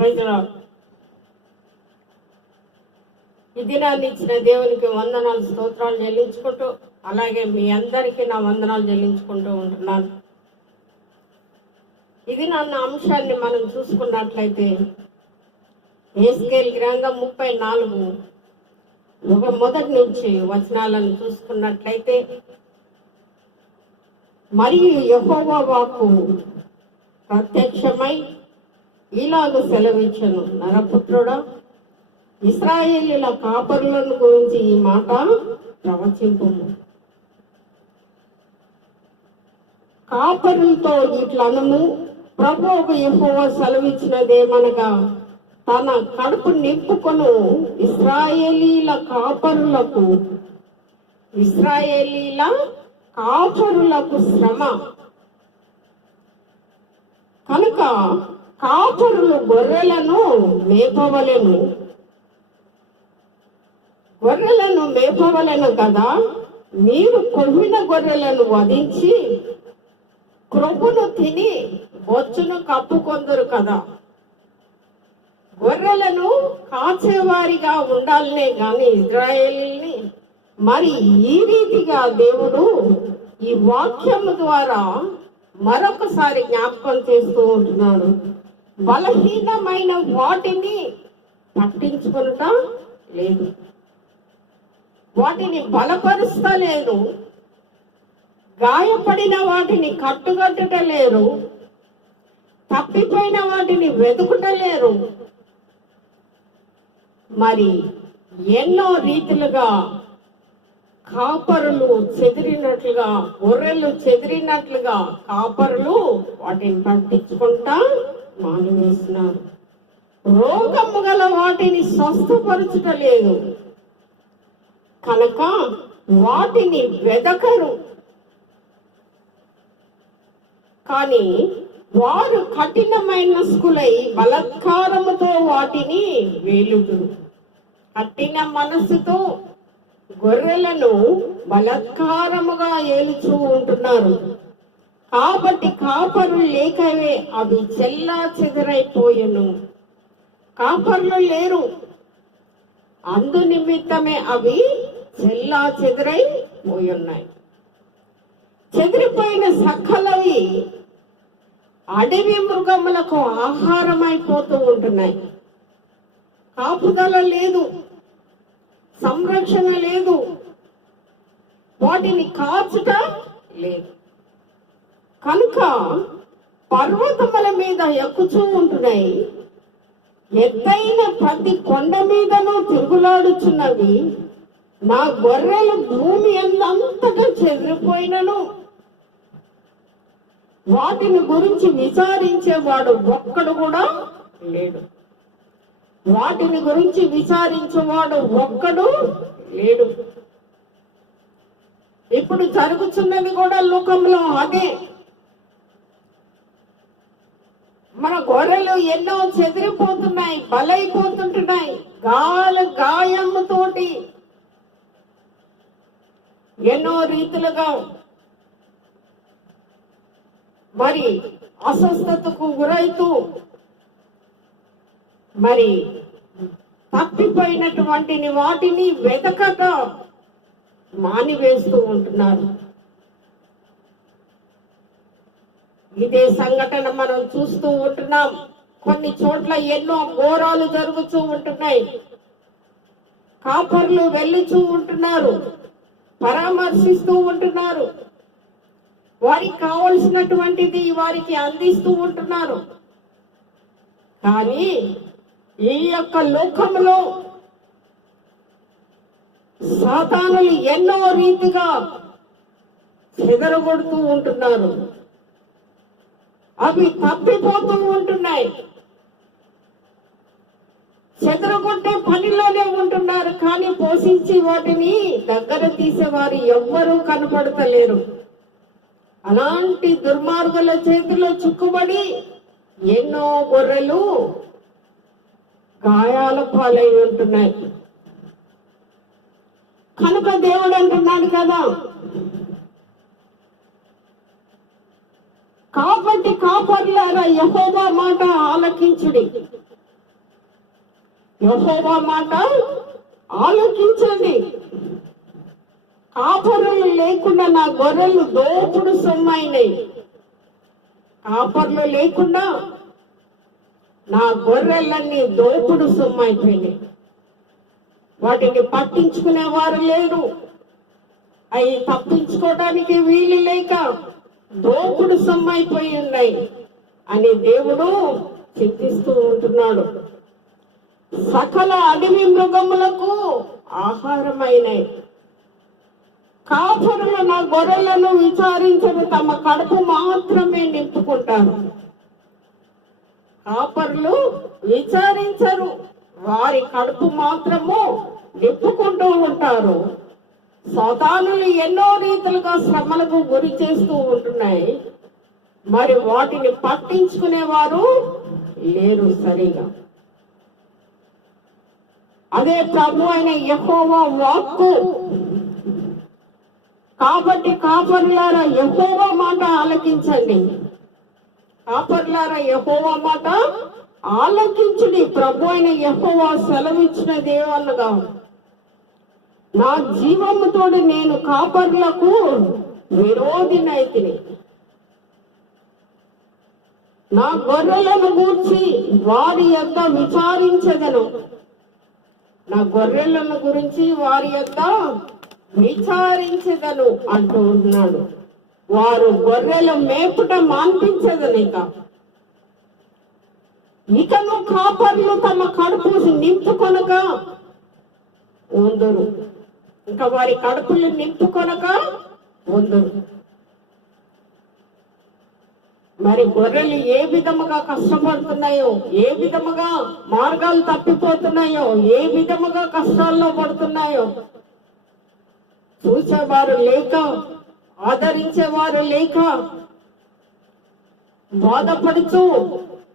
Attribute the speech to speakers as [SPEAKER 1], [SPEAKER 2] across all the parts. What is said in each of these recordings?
[SPEAKER 1] ప్రజల ఈ దినాన్ని ఇచ్చిన దేవునికి వందనాలు స్తోత్రాలు చెల్లించుకుంటూ అలాగే మీ అందరికీ నా వందనాలు చెల్లించుకుంటూ ఉంటున్నాను. ఇది నన్న అంశాన్ని మనం చూసుకున్నట్లయితే ఏస్కేల్ గ్రంథం ముప్పై నాలుగు ఒక మొదటి నుంచి వచనాలను చూసుకున్నట్లయితే మరియు యహోవా వాకు ప్రత్యక్షమై ఇలాగ సెలవిచ్చను నరపుత్రుడా ఇస్రాయేలీల కాపరులను గురించి ఈ మాట ప్రవచింపు కాపరులతో ఇట్లనము ప్రభు ఒక యెహోవా సెలవిచ్చినదేమనగా తన కడుపు నింపుకొను ఇస్రాయేలీల కాపరులకు ఇస్రాయేలీల కాపరులకు శ్రమ. కనుక కాపరులు గొర్రెలను మేపవలెను. గొర్రెలను మేపవలెను కదా? మీరు కొవ్విన గొర్రెలను వధించి క్రొవ్వును తిని బొచ్చును కప్పుకొందరు కదా. గొర్రెలను కాచేవారిగా ఉండాలనే గాని ఇజ్రాయేలీని. మరి ఈ రీతిగా దేవుడు ఈ వాక్యం ద్వారా మరొకసారి జ్ఞాపకం చేస్తూ ఉంటున్నాడు. బలహీనమైన వాటిని పట్టించుకుంటా లేదు. వాటిని బలపరుస్తలేరు గాయపడిన వాటిని కట్టుగట్టలేరు తప్పిపోయిన వాటిని వెతుకుటలేరు. మరి ఎన్నో రీతిలుగా కాపరులు చెదిరినట్లుగా గొర్రెలు చెదిరినట్లుగా కాపరులు వాటిని పట్టించుకుంటా మానివేస్తున్నారు రోగము గల వాటిని స్వస్థపరచుటలేదు. కనుక వాటిని వెదకరు. కానీ వారు కఠినమైన స్కులై బలత్కారముతో వాటిని వేలుదురు. కఠిన మనస్సుతో గొర్రెలను బలత్కారముగా ఏలుచూ ఉంటున్నారు. కాబట్టి కాపరులు లేకవే అవి చెల్లా చెదరైపోయెను. కాపర్లు లేరు. అందు నిమిత్తమే అవి చెల్లా చెదరై పోయున్నాయి చెదిరిపోయిన సకలవి అడవి మృగములకు ఆహారమైపోతూ ఉంటున్నాయి. కాపుదల లేదు. సంరక్షణ లేదు. వాటిని కాచుట లేదు. కనుక పర్వతముల మీద ఎక్కుచూ ఉంటున్నాయి. ఎత్తైన ప్రతి కొండ మీదను తిరుగులాడుచున్నవి. నా గొర్రెలు భూమి అంతటా చెదిరిపోయినను. వాటిని గురించి విచారించేవాడు ఒక్కడు కూడా లేడు. వాటిని గురించి విచారించేవాడు ఒక్కడు లేడు. ఇప్పుడు జరుగుతున్నది కూడా లోకంలో అదే. మన గొర్రెలు ఎన్నో చెదిరిపోతున్నాయి బలైపోతుంటున్నాయి. గాలి గాయముతోటి ఎన్నో రీతులుగా మరి అస్వస్థతకు గురైతూ మరి తప్పిపోయినటువంటిని వాటిని వెతకక మానివేస్తూ ఉంటున్నారు. ఇదే సంఘటన మనం చూస్తూ ఉంటున్నాం. కొన్ని చోట్ల ఎన్నో ఘోరాలు జరుగుతూ ఉంటున్నాయి. కాపర్లు వెళ్ళుచూ ఉంటున్నారు. పరామర్శిస్తూ ఉంటున్నారు. వారికి కావలసినటువంటిది వారికి అందిస్తూ ఉంటున్నారు. కానీ ఈ యొక్క లోకంలో సాతానులు ఎన్నో రీతిగా చెదరగొడుతూ ఉంటున్నారు. అవి తప్పిపోతూ ఉంటున్నాయి. చెదరగొట్టే పనిలోనే ఉంటున్నారు కానీ పోషించి వాటిని దగ్గర తీసేవారు ఎవ్వరూ కనపడతలేరు. అలాంటి దుర్మార్గుల చేతిలో చిక్కుబడి ఎన్నో గొర్రెలు గాయాల పాలై ఉంటున్నాయి. కనుక దేవుడు అంటున్నాడు కదా కాబట్టి కాపర్లారా యహోవా మాట ఆలకించుడి. యహోబా మాట ఆలోచించండి కాపరులు లేకుండా నా గొర్రెలు దోపుడు సొమ్మైనాయి కాపర్లు లేకుండా నా గొర్రెలన్నీ దోపుడు సొమ్మైపోయినాయి వాటిని పట్టించుకునేవారు లేరు. అవి తప్పించుకోవడానికి వీలు లేక దోపుడు సొమ్మైపోయి ఉన్నాయి అని దేవుడు చింతిస్తూ ఉంటున్నాడు. సకల అడవి మృగములకు ఆహారమైనాయి. కాపురులు నా గొర్రెలను విచారించరు తమ కడుపు మాత్రమే నింపుకుంటారు కాపరులు విచారించరు వారి కడుపు మాత్రము నింపుకుంటూ ఉంటారు. సోతానులు ఎన్నో రీతులుగా శ్రమలకు గురి చేస్తూ ఉంటున్నాయి. మరి వాటిని పట్టించుకునేవారు లేరు సరిగా. అదే ప్రభు అయిన ఎహోవా వాక్కు. కాబట్టి కాపరులారా ఎహోవా మాట ఆలకించండి. కాపరులారా ఎహోవా మాట ఆలకించుడి. ప్రభు అయిన ఎహోవా సెలవిచ్చిన ఉంది నా జీవముతో నేను కాపర్లకు విరోధినైతిని. నా గొర్రెలను గూర్చి వారి యొక్క విచారించదను. నా గొర్రెలను గురించి వారి యొక్క విచారించదను అంటూ ఉన్నాడు. వారు గొర్రెలు మేపుట మాన్పించదను ఇకను కాపర్లు తమ కడుపు నింపుకొనక ఉందరు ఇంకా వారి కడుపులు నింపుకొనక ఉంది మరి గొర్రెలు ఏ విధముగా కష్టపడుతున్నాయో ఏ విధముగా మార్గాలు తప్పిపోతున్నాయో ఏ విధముగా కష్టాల్లో పడుతున్నాయో చూసేవారు లేక ఆదరించేవారు లేక బాధపడుతూ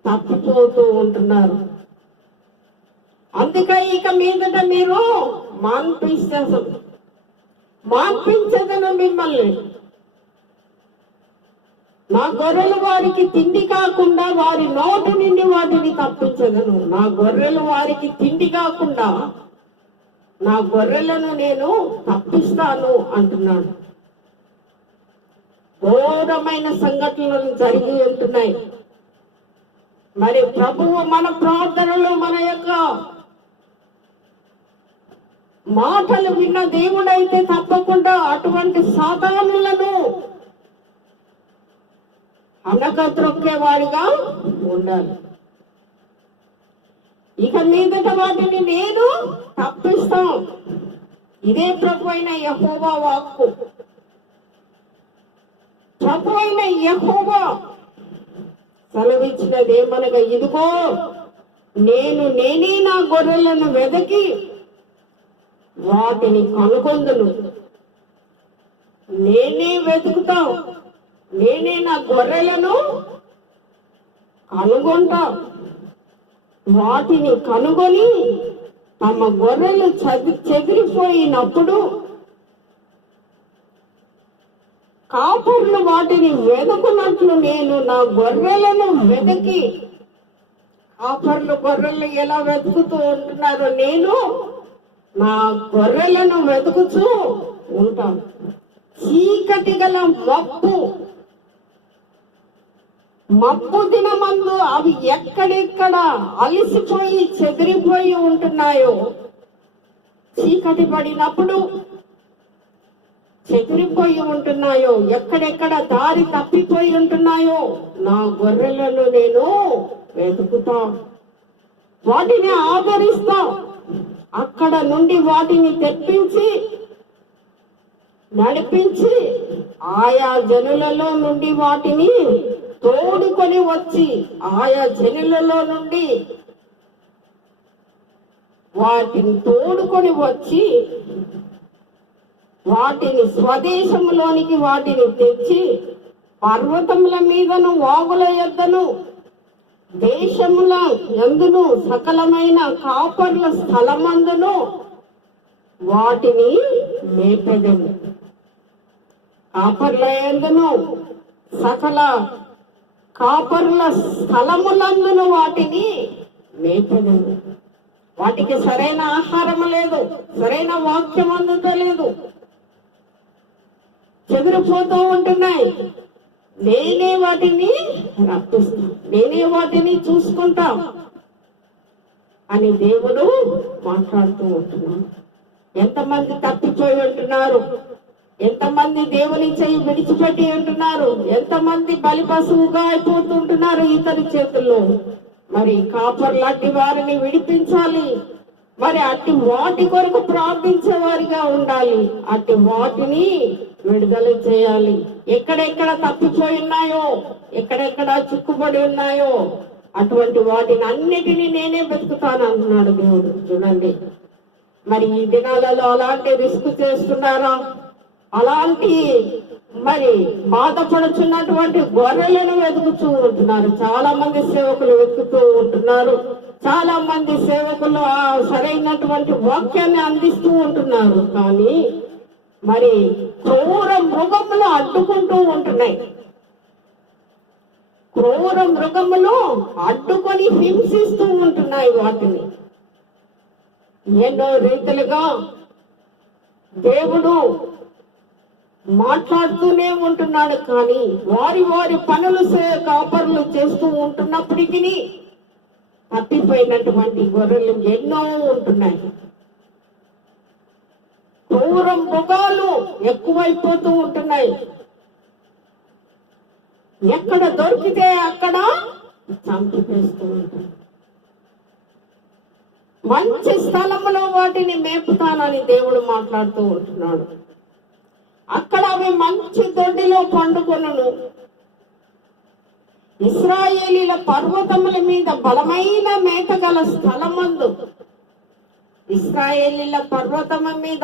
[SPEAKER 1] తప్పిపోతూ ఉంటున్నారు. అందుకే ఇక మీదట మీరు మాన్పించదు. మాన్పించదను మిమ్మల్ని. నా గొర్రెలు వారికి తిండి కాకుండా వారి నోటి నుండి వాటిని తప్పించదను. నా గొర్రెలు వారికి తిండి కాకుండా నా గొర్రెలను నేను తప్పిస్తాను అంటున్నాడు. ఘోరమైన సంఘటనలు జరిగి ఉంటున్నాయి. మరి ప్రభువు మన ప్రార్థనలు మన యొక్క మాటలు విన్న దేవుడైతే తప్పకుండా అటువంటి సాధారణలను అనగద్రొక్కేవాడిగా ఉండాలి. ఇక మీదట వాటిని నేను తప్పిస్తాం. ఇదే ప్రభు అయిన యహోవా వాక్కు. ప్రభు అయిన యహోవా సెలవిచ్చినదేమనగా ఇదిగో నేను నేనే నా గొర్రెలను వెదకి వాటిని కనుగొందును. నేనే వెతుకుతాం నేనే నా గొర్రెలను కనుగొంటా వాటిని కనుగొని తమ గొర్రెలు చది చెదిరిపోయినప్పుడు కాపర్లు వాటిని వెతుకున్నట్లు నేను నా గొర్రెలను వెతికి. కాపర్లు గొర్రెలు ఎలా వెతుకుతూ ఉంటున్నారో నేను నా గొర్రెలను వెతుకుతూ ఉంటాను. చీకటి గల మబ్బు మబ్బు దినమందు అవి ఎక్కడెక్కడ అలిసిపోయి చెదిరిపోయి ఉంటున్నాయో చీకటి పడినప్పుడు చెదిరిపోయి ఉంటున్నాయో ఎక్కడెక్కడ దారి తప్పిపోయి ఉంటున్నాయో నా గొర్రెలను నేను వెతుకుతా. వాటిని ఆదరిస్తా. అక్కడ నుండి వాటిని తెప్పించి నడిపించి ఆయా జనులలో నుండి వాటిని తోడుకొని వచ్చి ఆయా జనులలో నుండి వాటిని తోడుకొని వచ్చి వాటిని స్వదేశములోనికి వాటిని తెచ్చి పర్వతముల మీదను వాగుల యొద్దను దేశముల ఎందును సకలమైన కాపర్ల స్థలమందును వాటిని మేపెదను. కాపర్ల ఎందును సకల కాపర్ల స్థలములందును వాటిని మేపెదను. వాటికి సరైన ఆహారం లేదు సరైన వాక్యం అందుతలేదు చెదిరిపోతూ ఉంటున్నాయి. నేనే వాటిని రప్పిస్తా నేనే వాటిని చూసుకుంటాం అని దేవుడు మాట్లాడుతూ ఉంటున్నాడు. ఎంతమంది తప్పిపోయి ఉంటున్నారు? ఎంతమంది దేవుని చెయ్యి విడిచిపెట్టి ఉంటున్నారు? ఎంతమంది బలి పశువుగా అయిపోతుంటున్నారు ఇతని చేతుల్లో? మరి కాపర్ లాంటి వారిని విడిపించాలి. మరి అట్టి వాటి కొరకు ప్రార్థించే వారిగా ఉండాలి. అట్టి వాటిని విడుదల చేయాలి. ఎక్కడెక్కడ తప్పిపోయి ఉన్నాయో ఎక్కడెక్కడ చిక్కుబడి ఉన్నాయో అటువంటి వాటిని అన్నిటినీ నేనే బతుకుతాను అంటున్నాడు దేవుడు. చూడండి. మరి ఈ దినాలలో అలాంటి రిస్క్ చేస్తున్నారా? అలాంటి మరి బాధపడుచున్నటువంటి గొర్రెలను వెతుకుతూ ఉంటున్నారు. చాలా మంది సేవకులు వెతుకుతూ ఉంటున్నారు. చాలా మంది సేవకులు ఆ సరైనటువంటి వాక్యాన్ని అందిస్తూ ఉంటున్నారు. కానీ మరి క్రూర మృగములు అడ్డుకుంటూ ఉంటున్నాయి. క్రూర మృగములు అడ్డుకొని హింసిస్తూ ఉంటున్నాయి వాటిని. ఎన్నో రీతిలుగా దేవుడు మాట్లాడుతూనే ఉంటున్నాడు కానీ వారి వారి పనులు కాపర్లు చేస్తూ ఉంటున్నప్పటికీ తప్పిపోయినటువంటి గొర్రెలు ఎన్నో ఉంటున్నాయి. క్రూరం మృగాలు ఎక్కువైపోతూ ఉంటున్నాయి. ఎక్కడ దొరికితే అక్కడ చంపిపేస్తూ ఉంటాయి. మంచి స్థలంలో వాటిని మేపుతానని దేవుడు మాట్లాడుతూ ఉంటున్నాడు. అక్కడ అవి మంచి దొడ్డిలో పండుకొను ఇస్రాయేలీల పర్వతముల మీద బలమైన మేత గల స్థలమందు ఇస్రాయేలీల పర్వతము మీద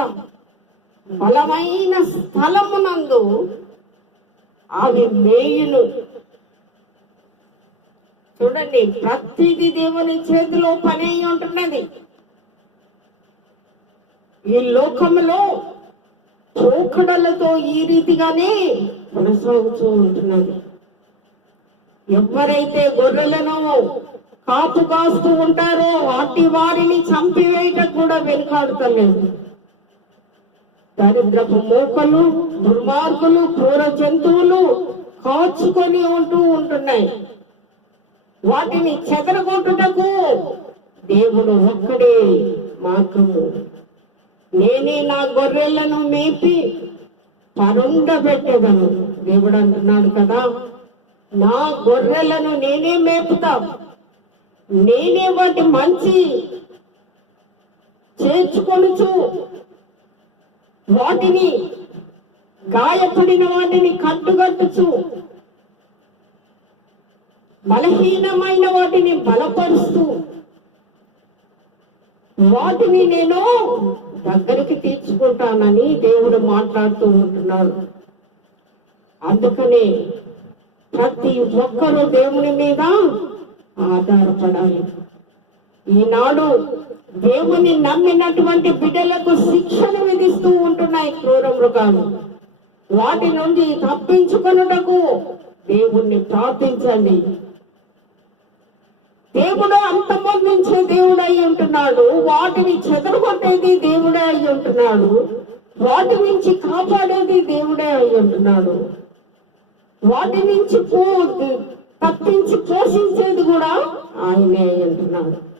[SPEAKER 1] బలమైన స్థలమునందు అవి మేయును. చూడండి ప్రతిది దేవుని చేతిలో పని అయి ఉంటున్నది. ఈ లోకములో పోకడలతో ఈ రీతిగానే కొనసాగుతూ ఉంటున్నది. ఎవరైతే గొర్రెలను కాపు కాస్తూ ఉంటారో వాటి వారిని చంపివేయటం కూడా వెనుకాడుతలేదు. దరిద్రపు మూకలు దుర్మార్గులు క్రూర జంతువులు కాచుకొని ఉంటూ ఉంటున్నాయి. వాటిని చెదరగొట్టుటకు దేవుడు ఒక్కడే మార్గము. నేనే నా గొర్రెలను మేపి పరుండబెట్టేదను. దేవుడు అంటున్నాడు కదా నా గొర్రెలను నేనే మేపుతా. నేనే వాటి మంచి చేర్చుకొనుచు వాటిని గాయపడిన వాటిని కట్టుగట్టుచు బలహీనమైన వాటిని బలపరుస్తూ వాటిని నేను దగ్గరికి తీర్చుకుంటానని దేవుడు మాట్లాడుతూ ఉంటున్నాడు. అందుకనే ప్రతి ఒక్కరూ దేవుని మీద ఆధారపడాలి. ఈనాడు దేవుని నమ్మినటువంటి బిడ్డలకు శిక్షలు విధిస్తూ ఉంటున్నాయి క్రూర మృగాలు. వాటి నుండి తప్పించుకొనుటకు దేవుణ్ణి ప్రార్థించండి. దేవుడు అంతమొందించే దేవుడు అయి ఉంటున్నాడు. వాటిని చెదరగొట్టేది దేవుడే అయి ఉంటున్నాడు. వాటి నుంచి కాపాడేది దేవుడే అయి ఉంటున్నాడు. వాటి నుంచి పో తప్పించి పోషించేది కూడా ఆయనే అయి ఉంటున్నాడు.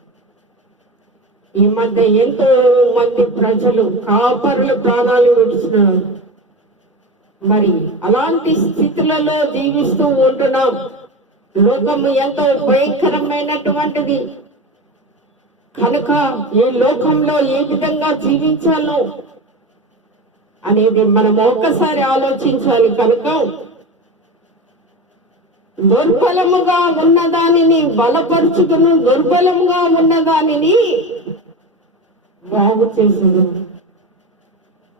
[SPEAKER 1] ఈ మధ్య ఎంతో మంది ప్రజలు కాపరులు ప్రాణాలు విడిచినారు. మరి అలాంటి స్థితులలో జీవిస్తూ ఉంటున్నాం. లోకము ఎంతో భయంకరమైనటువంటిది. కనుక ఈ లోకంలో ఏ విధంగా జీవించాలో అనేది మనం ఒక్కసారి ఆలోచించాలి కనుక దుర్బలముగా ఉన్న దానిని బలపరుచుకును దుర్బలముగా ఉన్న దానిని బాగు చేసుడు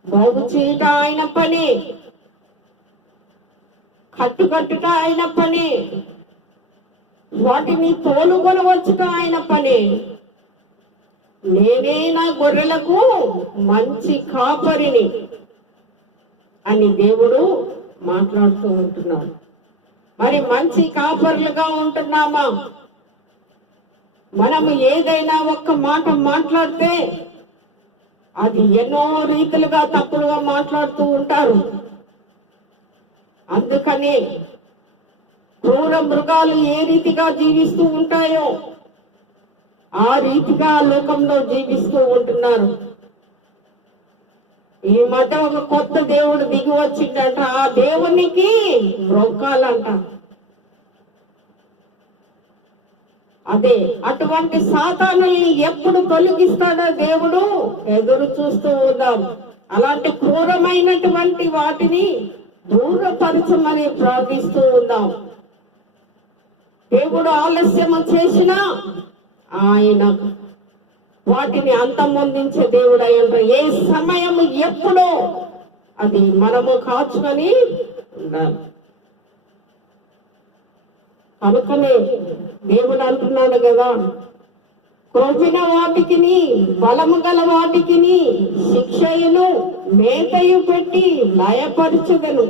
[SPEAKER 1] బాగు చేయట ఆయన పని కట్టుకట్టుట ఆయన పని. వాటిని తోలుకొని ఆయన పని. నేనే నా గొర్రెలకు మంచి కాపరిని అని దేవుడు మాట్లాడుతూ ఉంటున్నాడు. మరి మంచి కాపరులుగా ఉంటున్నామా? మనము ఏదైనా ఒక్క మాట మాట్లాడితే అది ఎన్నో రీతులుగా తప్పుడుగా మాట్లాడుతూ ఉంటారు. అందుకని క్రూర మృగాలు ఏ రీతిగా జీవిస్తూ ఉంటాయో ఆ రీతిగా లోకంలో జీవిస్తూ ఉంటున్నారు. ఈ మధ్య ఒక కొత్త దేవుడు దిగి వచ్చిందంట ఆ దేవునికి మొక్కాలంట అదే అటువంటి సాతానుల్ని ఎప్పుడు తొలగిస్తాడో దేవుడు ఎదురు చూస్తూ ఉందాం. అలాంటి క్రూరమైనటువంటి వాటిని దూరపరచమని ప్రార్థిస్తూ ఉందాం. దేవుడు ఆలస్యము చేసినా ఆయన వాటిని అంతమొందించే దేవుడు అయ్యంట ఏ సమయం ఎప్పుడో అది మనము కాచుకొని ఉండాలి. కనుకనే దేవుడు అంటున్నాడు కదా క్రొవ్విన వాటికిని బలము గల వాటికిని శిక్షయును మేతయు పెట్టి లయపరచుదను.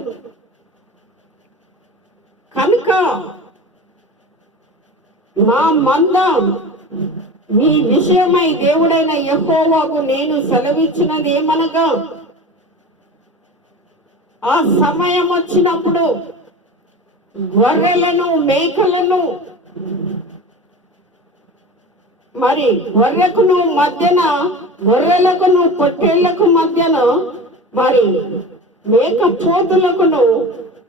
[SPEAKER 1] కనుక నా మంద మీ విషయమై దేవుడైన ఎహోవాకు నేను సెలవిచ్చినది ఏమనగా ఆ సమయం వచ్చినప్పుడు గొర్రెలను మేకలను మరి గొర్రెకును మధ్యన గొర్రెలకును పొట్టేళ్ళకు మధ్యన మరి మేక పోతులకును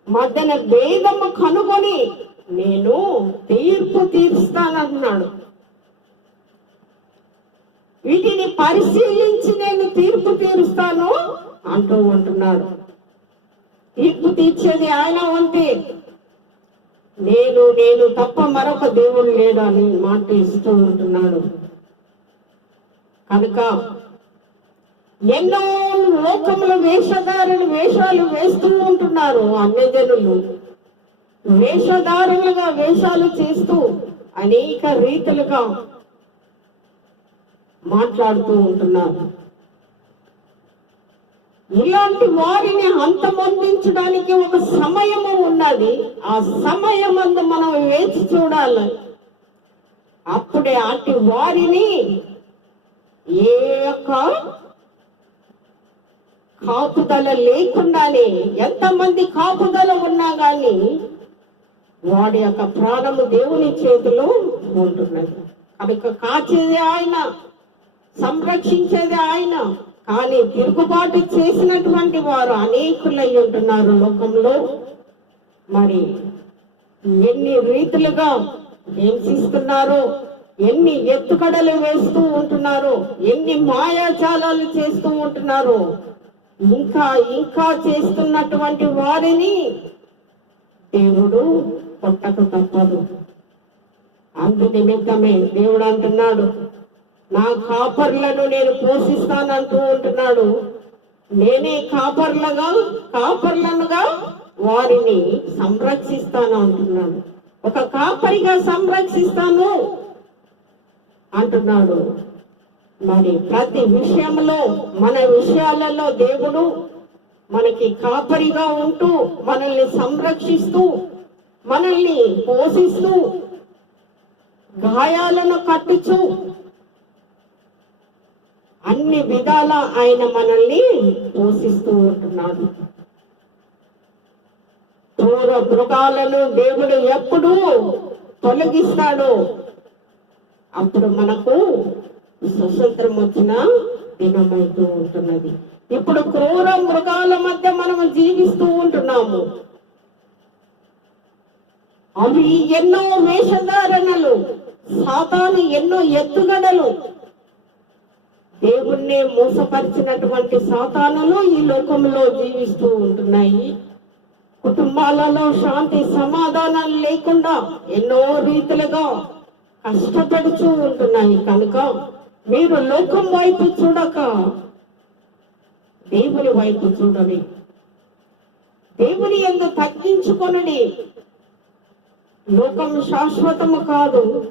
[SPEAKER 1] మధ్యన భేదము కనుగొని నేను తీర్పు తీరుస్తానన్నాడు. వీటిని పరిశీలించి నేను తీర్పు తీరుస్తాను అంటూ ఉంటున్నాడు తీర్పు తీర్చేది ఆయన ఉంది నేను నేను తప్ప మరొక దేవుడు లేడు అని మాట ఇస్తూ ఉంటున్నాడు. కనుక ఎన్నో లోకంలో వేషధారులు వేషాలు వేస్తూ ఉంటున్నారు అన్యజనులు. వేషధారులుగా వేషాలు చేస్తూ అనేక రీతులుగా మాట్లాడుతూ ఉంటున్నారు. ఇలాంటి వారిని అంతమొందించడానికి ఒక సమయము ఉన్నది. ఆ సమయం అందు మనం వేచి చూడాలి. అప్పుడే అటు వారిని ఏ యొక్క కాపుదల లేకుండానే ఎంతమంది కాపుదల ఉన్నా కానీ వాడి యొక్క ప్రాణము దేవుని చేతిలో ఉంటున్నది. కనుక కాచేది ఆయన సంరక్షించేది ఆయన కానీ తిరుగుబాటు చేసినటువంటి వారు అనేకులై ఉంటున్నారు లోకంలో. మరి ఎన్ని రీతులుగా హింసిస్తున్నారో ఎన్ని ఎత్తుకడలు వేస్తూ ఉంటున్నారో ఎన్ని మాయాజాలాలు చేస్తూ ఉంటున్నారో ఇంకా ఇంకా చేస్తున్నటువంటి వారిని దేవుడు కొట్టకు తప్పదు. అందు నిమిత్తమే దేవుడు అంటున్నాడు నా కాపర్లను నేను పోషిస్తానంటూ ఉంటున్నాడు. నేనే కాపర్లుగా కాపర్లనుగా వారిని సంరక్షిస్తాను అంటున్నాడు. ఒక కాపరిగా సంరక్షిస్తాను అంటున్నాడు. మరి ప్రతి విషయంలో మన విషయాలలో దేవుడు మనకి కాపరిగా ఉంటూ మనల్ని సంరక్షిస్తూ మనల్ని పోషిస్తూ గాయాలను కట్టుచు అన్ని విధాల ఆయన మనల్ని పోషిస్తూ ఉంటున్నాడు. క్రూర మృగాలను దేవుడు ఎప్పుడు తొలగిస్తాడో అప్పుడు మనకు స్వతంత్రం వచ్చిన దినమైతూ ఉంటున్నది. ఇప్పుడు క్రూర మృగాల మధ్య మనం జీవిస్తూ ఉంటున్నాము. అవి ఎన్నో వేషధారణలు సాతాను ఎన్నో ఎత్తుగడలు. దేవుణ్ణి మోసపరిచినటువంటి సాతానులు ఈ లోకంలో జీవిస్తూ ఉంటున్నాయి. కుటుంబాలలో శాంతి సమాధానాలు లేకుండా ఎన్నో రీతిలుగా కష్టపడుతూ ఉంటున్నాయి కనుక మీరు లోకం వైపు చూడక దేవుని వైపు చూడని దేవుని ఎందు తగ్గించుకొనని లోకము శాశ్వతము కాదు.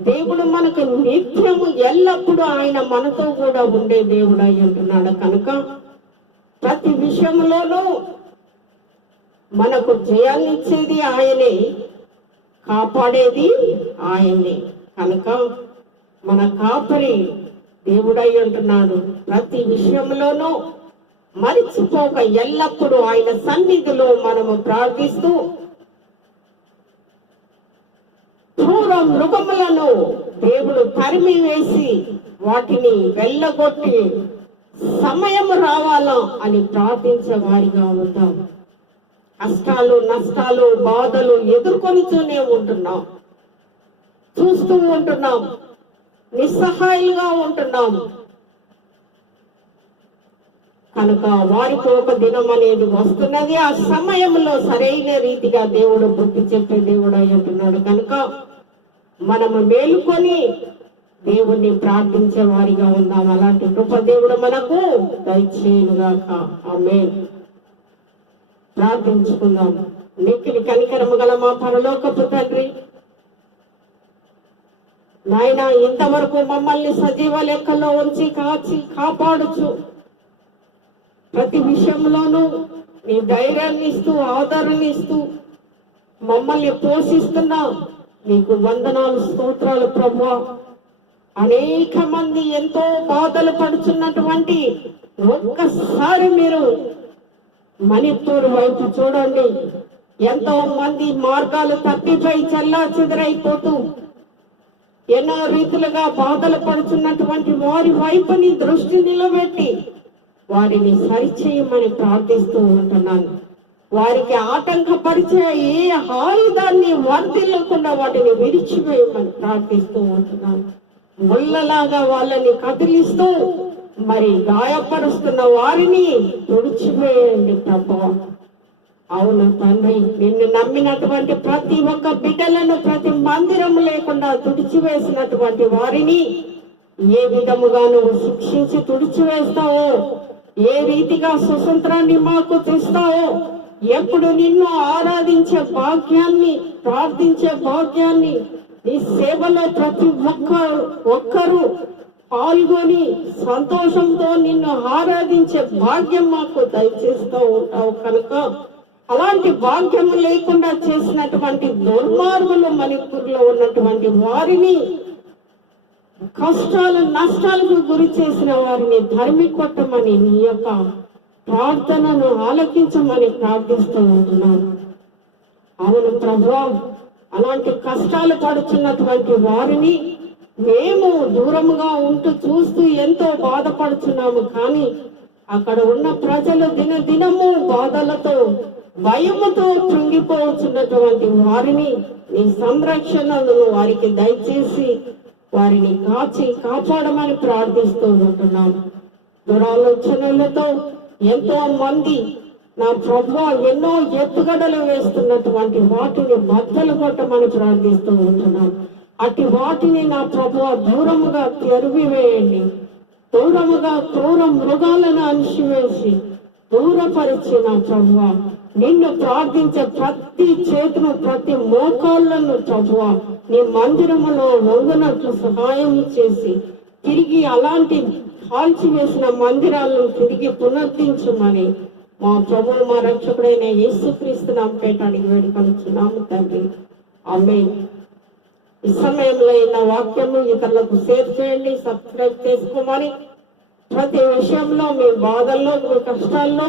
[SPEAKER 1] దేవుడు మనకు నిత్యము ఎల్లప్పుడూ ఆయన మనతో కూడా ఉండే దేవుడు అయి ఉంటున్నాడు. కనుక ప్రతి విషయంలోనూ మనకు జయాన్ని ఇచ్చేది ఆయనే కాపాడేది ఆయనే. కనుక మన కాపరి దేవుడై ఉంటున్నాడు. ప్రతి విషయంలోనూ మరిచిపోక ఎల్లప్పుడూ ఆయన సన్నిధిలో మనము ప్రార్థిస్తూ క్రూర మృగములను దేవుడు తరిమి వేసి వాటిని వెళ్ళగొట్టి సమయం రావాలా అని ప్రార్థించే వారిగా ఉంటాం. కష్టాలు నష్టాలు బాధలు ఎదుర్కొనితూనే ఉంటున్నాం. చూస్తూ ఉంటున్నాం. నిస్సహాయంగా ఉంటున్నాం. కనుక వారికి ఒక దినం అనేది వస్తున్నది. ఆ సమయంలో సరైన రీతిగా దేవుడు బుద్ధి చెప్పే దేవుడు అయి ఉంటున్నాడు. కనుక మనము మేలుకొని దేవుణ్ణి ప్రార్థించే వారిగా ఉందాం. అలాంటి కృప దేవుడు మనకు దయచేయుగాక ఆమె ప్రార్థించుకుందాం. నిక్కిని కనికరము గల మా పరలోకపు తండ్రి. నాయన ఇంతవరకు మమ్మల్ని సజీవ లెక్కలో ఉంచి కాచి కాపాడుచు. ప్రతి విషయంలోనూ నీ ధైర్యాన్ని ఇస్తూ ఆదరణ ఇస్తూ మమ్మల్ని పోషిస్తున్నా నీకు వందనాలు స్తోత్రాలు ప్రభు అనేక మంది ఎంతో బాధలు పడుచున్నటువంటి ఒక్కసారి మీరు మణిపూర్ వైపు చూడండి. ఎంతో మంది మార్గాలు తప్పిపై చెల్లా చెదరైపోతూ ఎన్నో రీతులుగా బాధలు పడుతున్నటువంటి వారి వైపుని దృష్టి నిలబెట్టి వారిని సరిచేయమని ప్రార్థిస్తూ ఉంటున్నాను. వారికి ఆటంకపరిచే ఏ ఆయుధాన్ని వర్తిల్లకుండా వాటిని విడిచివేయమని ప్రార్థిస్తూ ఉంటున్నాను. ముళ్ళలాగా వాళ్ళని కదిలిస్తూ మరి గాయపరుస్తున్న వారిని తుడిచివేయండి ప్రభా. అవును తండ్రి నిన్ను నమ్మినటువంటి ప్రతి ఒక్క బిడ్డలను ప్రతి మందిరం లేకుండా తుడిచివేసినటువంటి వారిని ఏ విధముగా నువ్వు శిక్షించి తుడిచివేస్తావో ఏ రీతిగా స్వతంత్రాన్ని మాకు తెస్తావో ఎప్పుడు నిన్ను ఆరాధించే భాగ్యాన్ని ప్రార్థించే భాగ్యాన్ని నీ సేవలో ప్రతి ఒక్క ఒక్కరూ పాల్గొని సంతోషంతో నిన్ను ఆరాధించే భాగ్యం మాకు దయచేస్తూ ఉంటావు కనుక. అలాంటి భాగ్యం లేకుండా చేసినటువంటి దుర్మార్గులు మణిపూర్లో ఉన్నటువంటి వారిని కష్టాలు నష్టాలకు గురి చేసిన వారిని ధర్మి కొట్టమని నీ యొక్క ప్రార్థనను ఆలకించమని ప్రార్థిస్తూ ఉంటున్నాను. అవును ప్రభు అలాంటి కష్టాలు పడుచున్నటువంటి వారిని మేము దూరముగా ఉంటూ చూస్తూ ఎంతో బాధపడుచున్నాము. కానీ అక్కడ ఉన్న ప్రజలు దినదినము బాధలతో భయముతో కృంగిపోతున్నటువంటి వారిని నీ సంరక్షణను వారికి దయచేసి వారిని కాచి కాపాడమని ప్రార్థిస్తూ ఉంటున్నాం. దురాలోచనలతో ఎంతో మంది నా ప్రభు ఎన్నో ఎత్తుగడలు వేస్తున్నటువంటి వాటిని బద్దలు కొట్టమని ప్రార్థిస్తూ ఉంటున్నాను అట్టి వాటిని నా ప్రభు దూరముగా తెరివివేయండి దూరముగా క్రూర మృగాలను అణిచివేసి దూరపరిచి నా ప్రభువ నిన్ను ప్రార్థించే ప్రతి చేతును ప్రతి మోకాళ్ళను ప్రభువ నీ మందిరములో వంగునట్లు సహాయం చేసి తిరిగి అలాంటి కాల్చివేసిన మందిరాలను తిరిగి పునర్దించమని మా ప్రభు మా రక్షకుడైన యేసుక్రీస్తు నామపేట అడిగి వేడుకొనుచున్నాము తండ్రి. అమ్మే ఈ సమయంలో ఉన్న వాక్యము ఇతరులకు షేర్ చేయండి సబ్స్క్రైబ్ చేసుకోమని ప్రతి విషయంలో మీ బాధల్లో మీ కష్టాల్లో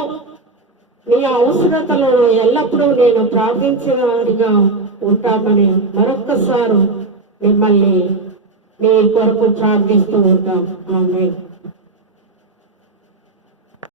[SPEAKER 1] మీ అవసరతలను ఎల్లప్పుడూ నేను ప్రార్థించేవారిగా ఉంటామని మరొక్కసారి మిమ్మల్ని మీ కొరకు ప్రార్థిస్తూ ఉంటాం. ఆమె